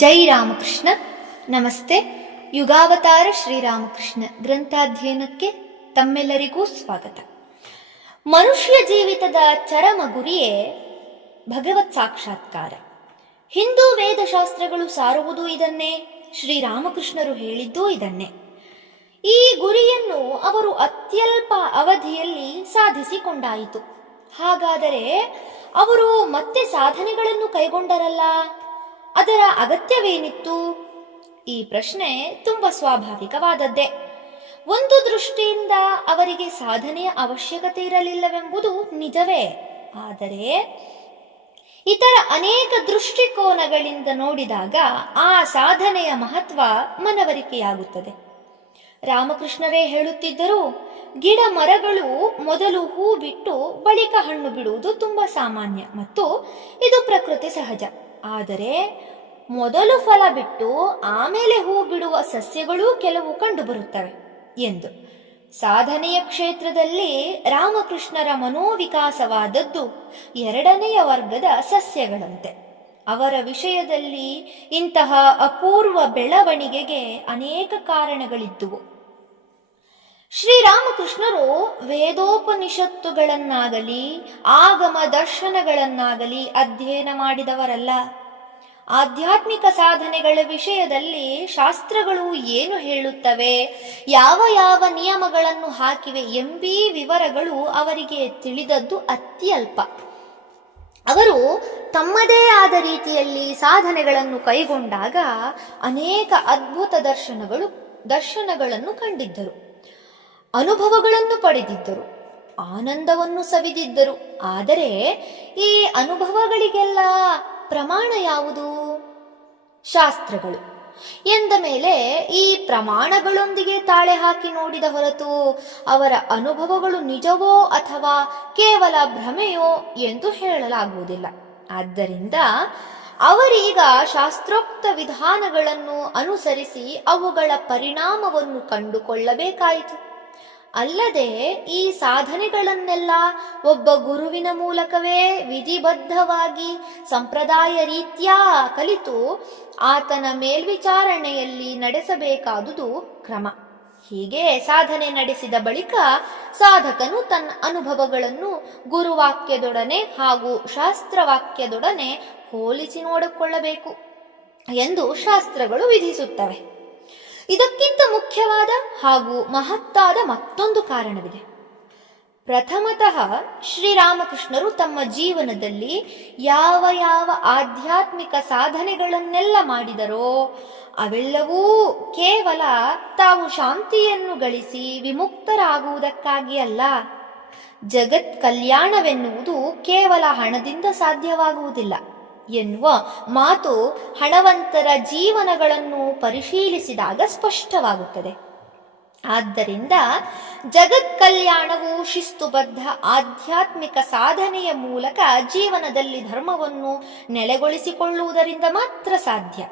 ಜೈ ರಾಮಕೃಷ್ಣ. ನಮಸ್ತೆ. ಯುಗಾವತಾರ ಶ್ರೀರಾಮಕೃಷ್ಣ ಗ್ರಂಥಾಧ್ಯಯನಕ್ಕೆ ತಮ್ಮೆಲ್ಲರಿಗೂ ಸ್ವಾಗತ. ಮನುಷ್ಯ ಜೀವಿತದ ಚರಮ ಗುರಿಯೇ ಭಗವತ್ ಸಾಕ್ಷಾತ್ಕಾರ. ಹಿಂದೂ ವೇದಶಾಸ್ತ್ರಗಳು ಸಾರುವುದು ಇದನ್ನೇ, ಶ್ರೀರಾಮಕೃಷ್ಣರು ಹೇಳಿದ್ದೂ ಇದನ್ನೇ. ಈ ಗುರಿಯನ್ನು ಅವರು ಅತ್ಯಲ್ಪ ಅವಧಿಯಲ್ಲಿ ಸಾಧಿಸಿಕೊಂಡಾಯಿತು. ಹಾಗಾದರೆ ಅವರು ಮತ್ತೆ ಸಾಧನೆಗಳನ್ನು ಕೈಗೊಂಡರಲ್ಲ, ಅದರ ಅಗತ್ಯವೇನಿತ್ತು? ಈ ಪ್ರಶ್ನೆ ತುಂಬ ಸ್ವಾಭಾವಿಕವಾದದ್ದೇ. ಒಂದು ದೃಷ್ಟಿಯಿಂದ ಅವರಿಗೆ ಸಾಧನೆಯ ಅವಶ್ಯಕತೆ ಇರಲಿಲ್ಲವೆಂಬುದು ನಿಜವೇ. ಆದರೆ ಇತರ ಅನೇಕ ದೃಷ್ಟಿಕೋನಗಳಿಂದ ನೋಡಿದಾಗ ಆ ಸಾಧನೆಯ ಮಹತ್ವ ಮನವರಿಕೆಯಾಗುತ್ತದೆ. ರಾಮಕೃಷ್ಣರೇ ಹೇಳುತ್ತಿದ್ದರು, ಗಿಡ ಮರಗಳು ಮೊದಲು ಹೂ ಬಿಟ್ಟು ಬಳಿಕ ಹಣ್ಣು ಬಿಡುವುದು ತುಂಬ ಸಾಮಾನ್ಯ ಮತ್ತು ಇದು ಪ್ರಕೃತಿ ಸಹಜ. ಆದರೆ ಮೊದಲು ಫಲ ಬಿಟ್ಟು ಆಮೇಲೆ ಹೂ ಬಿಡುವ ಸಸ್ಯಗಳೂ ಕೆಲವು ಕಂಡುಬರುತ್ತವೆ ಎಂದು. ಸಾಧನೆಯ ಕ್ಷೇತ್ರದಲ್ಲಿ ರಾಮಕೃಷ್ಣರ ಮನೋವಿಕಾಸವಾದದ್ದು ಎರಡನೆಯ ವರ್ಗದ ಸಸ್ಯಗಳಂತೆ. ಅವರ ವಿಷಯದಲ್ಲಿ ಇಂತಹ ಅಪೂರ್ವ ಬೆಳವಣಿಗೆಗೆ ಅನೇಕ ಕಾರಣಗಳಿದ್ದುವು. ಶ್ರೀರಾಮಕೃಷ್ಣರು ವೇದೋಪನಿಷತ್ತುಗಳನ್ನಾಗಲಿ ಆಗಮ ದರ್ಶನಗಳನ್ನಾಗಲಿ ಅಧ್ಯಯನ ಮಾಡಿದವರಲ್ಲ. ಆಧ್ಯಾತ್ಮಿಕ ಸಾಧನೆಗಳ ವಿಷಯದಲ್ಲಿ ಶಾಸ್ತ್ರಗಳು ಏನು ಹೇಳುತ್ತವೆ, ಯಾವ ಯಾವ ನಿಯಮಗಳನ್ನು ಹಾಕಿವೆ ಎಂಬೀ ವಿವರಗಳು ಅವರಿಗೆ ತಿಳಿದದ್ದು ಅತ್ಯಲ್ಪ. ಅವರು ತಮ್ಮದೇ ಆದ ರೀತಿಯಲ್ಲಿ ಸಾಧನೆಗಳನ್ನು ಕೈಗೊಂಡಾಗ ಅನೇಕ ಅದ್ಭುತ ದರ್ಶನಗಳನ್ನು ಕಂಡಿದ್ದರು, ಅನುಭವಗಳನ್ನು ಪಡೆದಿದ್ದರು, ಆನಂದವನ್ನು ಸವಿದಿದ್ದರು. ಆದರೆ ಈ ಅನುಭವಗಳಿಗೆಲ್ಲ ಪ್ರಮಾಣ ಯಾವುದು? ಶಾಸ್ತ್ರಗಳು ಎಂದ ಮೇಲೆ ಈ ಪ್ರಮಾಣಗಳೊಂದಿಗೆ ತಾಳೆ ಹಾಕಿ ನೋಡಿದ ಹೊರತು ಅವರ ಅನುಭವಗಳು ನಿಜವೋ ಅಥವಾ ಕೇವಲ ಭ್ರಮೆಯೋ ಎಂದು ಹೇಳಲಾಗುವುದಿಲ್ಲ. ಆದ್ದರಿಂದ ಅವರೀಗ ಶಾಸ್ತ್ರೋಕ್ತ ವಿಧಾನಗಳನ್ನು ಅನುಸರಿಸಿ ಅವುಗಳ ಪರಿಣಾಮವನ್ನು ಕಂಡುಕೊಳ್ಳಬೇಕಾಯಿತು. ಅಲ್ಲದೆ ಈ ಸಾಧನೆಗಳನ್ನೆಲ್ಲ ಒಬ್ಬ ಗುರುವಿನ ಮೂಲಕವೇ ವಿಧಿಬದ್ಧವಾಗಿ ಸಂಪ್ರದಾಯ ರೀತ್ಯಾ ಕಲಿತು ಆತನ ಮೇಲ್ವಿಚಾರಣೆಯಲ್ಲಿ ನಡೆಸಬೇಕಾದುದು ಕ್ರಮ. ಹೀಗೆ ಸಾಧನೆ ನಡೆಸಿದ ಬಳಿಕ ಸಾಧಕನು ತನ್ನ ಅನುಭವಗಳನ್ನು ಗುರುವಾಕ್ಯದೊಡನೆ ಹಾಗೂ ಶಾಸ್ತ್ರವಾಕ್ಯದೊಡನೆ ಹೋಲಿಸಿ ನೋಡಿಕೊಳ್ಳಬೇಕು ಎಂದು ಶಾಸ್ತ್ರಗಳು ವಿಧಿಸುತ್ತವೆ. ಇದಕ್ಕಿಂತ ಮುಖ್ಯವಾದ ಹಾಗೂ ಮಹತ್ತಾದ ಮತ್ತೊಂದು ಕಾರಣವಿದೆ. ಪ್ರಥಮತಃ ಶ್ರೀರಾಮಕೃಷ್ಣರು ತಮ್ಮ ಜೀವನದಲ್ಲಿ ಯಾವ ಯಾವ ಆಧ್ಯಾತ್ಮಿಕ ಸಾಧನೆಗಳನ್ನೆಲ್ಲ ಮಾಡಿದರೋ ಅವೆಲ್ಲವೂ ಕೇವಲ ತಾವು ಶಾಂತಿಯನ್ನು ಗಳಿಸಿ ವಿಮುಕ್ತರಾಗುವುದಕ್ಕಾಗಿ ಅಲ್ಲ. ಜಗತ್ ಕಲ್ಯಾಣವೆನ್ನುವುದು ಕೇವಲ ಹಣದಿಂದ ಸಾಧ್ಯವಾಗುವುದಿಲ್ಲ ಎನ್ನುವ ಮಾತು ಹಣವಂತರ ಜೀವನಗಳನ್ನು ಪರಿಶೀಲಿಸಿದಾಗ ಸ್ಪಷ್ಟವಾಗುತ್ತದೆ. ಆದ್ದರಿಂದ ಜಗತ್ ಕಲ್ಯಾಣವು ಶಿಸ್ತುಬದ್ಧ ಆಧ್ಯಾತ್ಮಿಕ ಸಾಧನೆಯ ಮೂಲಕ ಜೀವನದಲ್ಲಿ ಧರ್ಮವನ್ನು ನೆಲೆಗೊಳಿಸಿಕೊಳ್ಳುವುದರಿಂದ ಮಾತ್ರ ಸಾಧ್ಯ.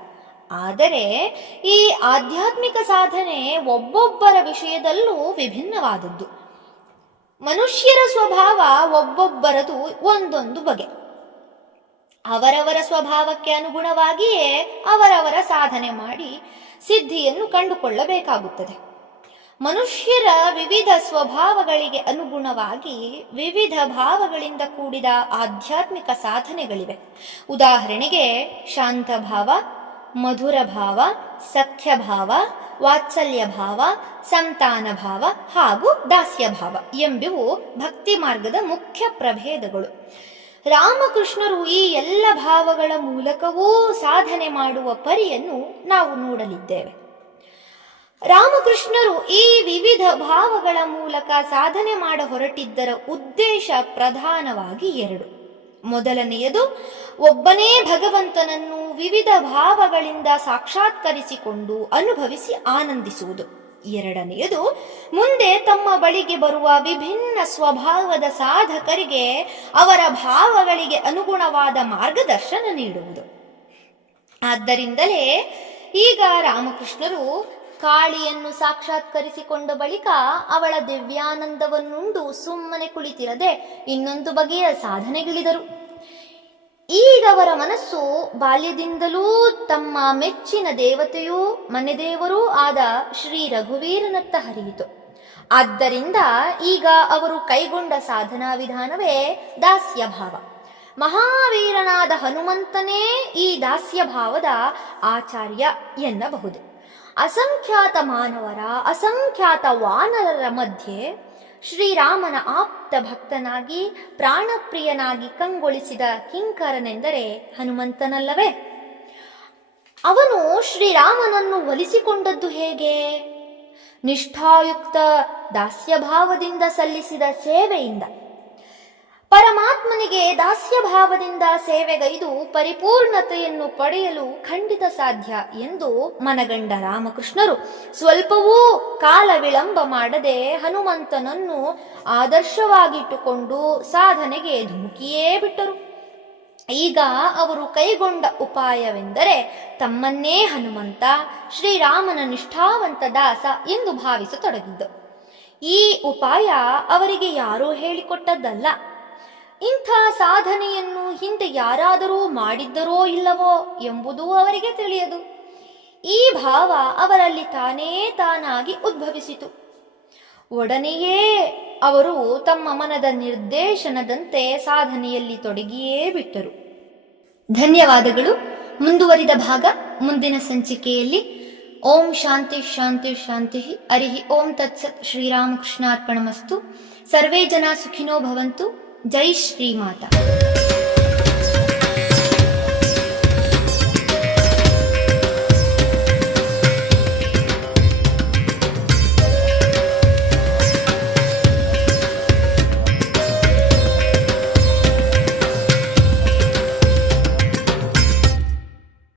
ಆದರೆ ಈ ಆಧ್ಯಾತ್ಮಿಕ ಸಾಧನೆ ಒಬ್ಬೊಬ್ಬರ ವಿಷಯದಲ್ಲೂ ವಿಭಿನ್ನವಾದದ್ದು. ಮನುಷ್ಯರ ಸ್ವಭಾವ ಒಬ್ಬೊಬ್ಬರದು ಒಂದೊಂದು ಬಗೆ. ಅವರವರ ಸ್ವಭಾವಕ್ಕೆ ಅನುಗುಣವಾಗಿಯೇ ಅವರವರ ಸಾಧನೆ ಮಾಡಿ ಸಿದ್ಧಿಯನ್ನು ಕಂಡುಕೊಳ್ಳಬೇಕಾಗುತ್ತದೆ. ಮನುಷ್ಯರ ವಿವಿಧ ಸ್ವಭಾವಗಳಿಗೆ ಅನುಗುಣವಾಗಿ ವಿವಿಧ ಭಾವಗಳಿಂದ ಕೂಡಿದ ಆಧ್ಯಾತ್ಮಿಕ ಸಾಧನೆಗಳಿವೆ. ಉದಾಹರಣೆಗೆ ಶಾಂತ ಭಾವ, ಮಧುರ ಭಾವ, ಸಖ್ಯ ಭಾವ, ವಾತ್ಸಲ್ಯ ಭಾವ, ಸಂತಾನ ಭಾವ ಹಾಗೂ ದಾಸ್ಯ ಭಾವ ಎಂಬಿವು ಭಕ್ತಿ ಮಾರ್ಗದ ಮುಖ್ಯ ಪ್ರಭೇದಗಳು. ರಾಮಕೃಷ್ಣರು ಈ ಎಲ್ಲ ಭಾವಗಳ ಮೂಲಕವೂ ಸಾಧನೆ ಮಾಡುವ ಪರಿಯನ್ನು ನಾವು ನೋಡಲಿದ್ದೇವೆ. ರಾಮಕೃಷ್ಣರು ಈ ವಿವಿಧ ಭಾವಗಳ ಮೂಲಕ ಸಾಧನೆ ಮಾಡ ಹೊರಟಿದ್ದರ ಉದ್ದೇಶ ಪ್ರಧಾನವಾಗಿ ಎರಡು. ಮೊದಲನೆಯದು ಒಬ್ಬನೇ ಭಗವಂತನನ್ನು ವಿವಿಧ ಭಾವಗಳಿಂದ ಸಾಕ್ಷಾತ್ಕರಿಸಿಕೊಂಡು ಅನುಭವಿಸಿ ಆನಂದಿಸುವುದು. ಎರಡನೆಯದು ಮುಂದೆ ತಮ್ಮ ಬಳಿಗೆ ಬರುವ ವಿಭಿನ್ನ ಸ್ವಭಾವದ ಸಾಧಕರಿಗೆ ಅವರ ಭಾವಗಳಿಗೆ ಅನುಗುಣವಾದ ಮಾರ್ಗದರ್ಶನ ನೀಡುವುದು. ಆದ್ದರಿಂದಲೇ ಈಗ ರಾಮಕೃಷ್ಣರು ಕಾಳಿಯನ್ನು ಸಾಕ್ಷಾತ್ಕರಿಸಿಕೊಂಡ ಬಳಿಕ ಅವಳ ದಿವ್ಯಾನಂದವನ್ನುಂಡು ಸುಮ್ಮನೆ ಕುಳಿತಿರದೆ ಇನ್ನೊಂದು ಬಗೆಯ ಸಾಧನೆಗಿಳಿದರು. ಈಗವರ ಮನಸ್ಸು ಬಾಲ್ಯದಿಂದಲೂ ತಮ್ಮ ಮೆಚ್ಚಿನ ದೇವತೆಯೂ ಮನೆದೇವರೂ ಆದ ಶ್ರೀ ರಘುವೀರನತ್ತ ಹರಿಯಿತು. ಆದ್ದರಿಂದ ಈಗ ಅವರು ಕೈಗೊಂಡ ಸಾಧನಾ ವಿಧಾನವೇ ದಾಸ್ಯಭಾವ. ಮಹಾವೀರನಾದ ಹನುಮಂತನೇ ಈ ದಾಸ್ಯಭಾವದ ಆಚಾರ್ಯ ಎನ್ನಬಹುದು. ಅಸಂಖ್ಯಾತ ಮಾನವರ ಅಸಂಖ್ಯಾತ ವಾನರರ ಮಧ್ಯೆ ಶ್ರೀರಾಮನ ಆಪ್ತ ಭಕ್ತನಾಗಿ ಪ್ರಾಣಪ್ರಿಯನಾಗಿ ಕಂಗೊಳಿಸಿದ ಕಿಂಕರನೆಂದರೆ ಹನುಮಂತನಲ್ಲವೇ? ಅವನು ಶ್ರೀರಾಮನನ್ನು ಒಲಿಸಿಕೊಂಡದ್ದು ಹೇಗೆ? ನಿಷ್ಠಾಯುಕ್ತ ದಾಸ್ಯಭಾವದಿಂದ ಸಲ್ಲಿಸಿದ ಸೇವೆಯಿಂದ. ಪರಮಾತ್ಮನಿಗೆ ದಾಸ್ಯಭಾವದಿಂದ ಸೇವೆಗೈದು ಪರಿಪೂರ್ಣತೆಯನ್ನು ಪಡೆಯಲು ಖಂಡಿತ ಸಾಧ್ಯ ಎಂದು ಮನಗಂಡ ರಾಮಕೃಷ್ಣರು ಸ್ವಲ್ಪವೂ ಕಾಲ ವಿಳಂಬ ಮಾಡದೆ ಹನುಮಂತನನ್ನು ಆದರ್ಶವಾಗಿಟ್ಟುಕೊಂಡು ಸಾಧನೆಗೆ ಧುಮುಕಿಯೇ ಬಿಟ್ಟರು. ಈಗ ಅವರು ಕೈಗೊಂಡ ಉಪಾಯವೆಂದರೆ ತಮ್ಮನ್ನೇ ಹನುಮಂತ, ಶ್ರೀರಾಮನ ನಿಷ್ಠಾವಂತ ದಾಸ ಎಂದು ಭಾವಿಸತೊಡಗಿದ್ದು. ಈ ಉಪಾಯ ಅವರಿಗೆ ಯಾರೂ ಹೇಳಿಕೊಟ್ಟದ್ದಲ್ಲ. ಇಂಥ ಸಾಧನೆಯನ್ನು ಹಿಂದೆ ಯಾರಾದರೂ ಮಾಡಿದ್ದರೋ ಇಲ್ಲವೋ ಎಂಬುದೂ ಅವರಿಗೆ ತಿಳಿಯದು. ಈ ಭಾವ ಅವರಲ್ಲಿ ತಾನೇ ತಾನಾಗಿ ಉದ್ಭವಿಸಿತು. ಒಡನೆಯೇ ಅವರು ತಮ್ಮ ಮನದ ನಿರ್ದೇಶನದಂತೆ ಸಾಧನೆಯಲ್ಲಿ ತೊಡಗಿಯೇ ಬಿಟ್ಟರು. ಧನ್ಯವಾದಗಳು. ಮುಂದುವರಿದ ಭಾಗ ಮುಂದಿನ ಸಂಚಿಕೆಯಲ್ಲಿ. ಓಂ ಶಾಂತಿ ಶಾಂತಿ ಶಾಂತಿ. ಹರಿ ಓಂ ತತ್ಸತ್. ಶ್ರೀರಾಮಕೃಷ್ಣಾರ್ಪಣಮಸ್ತು. ಸರ್ವೇ ಜನ ಸುಖಿನೋ ಭವಂತು. ಜೈ ಶ್ರೀಮಾತಾ.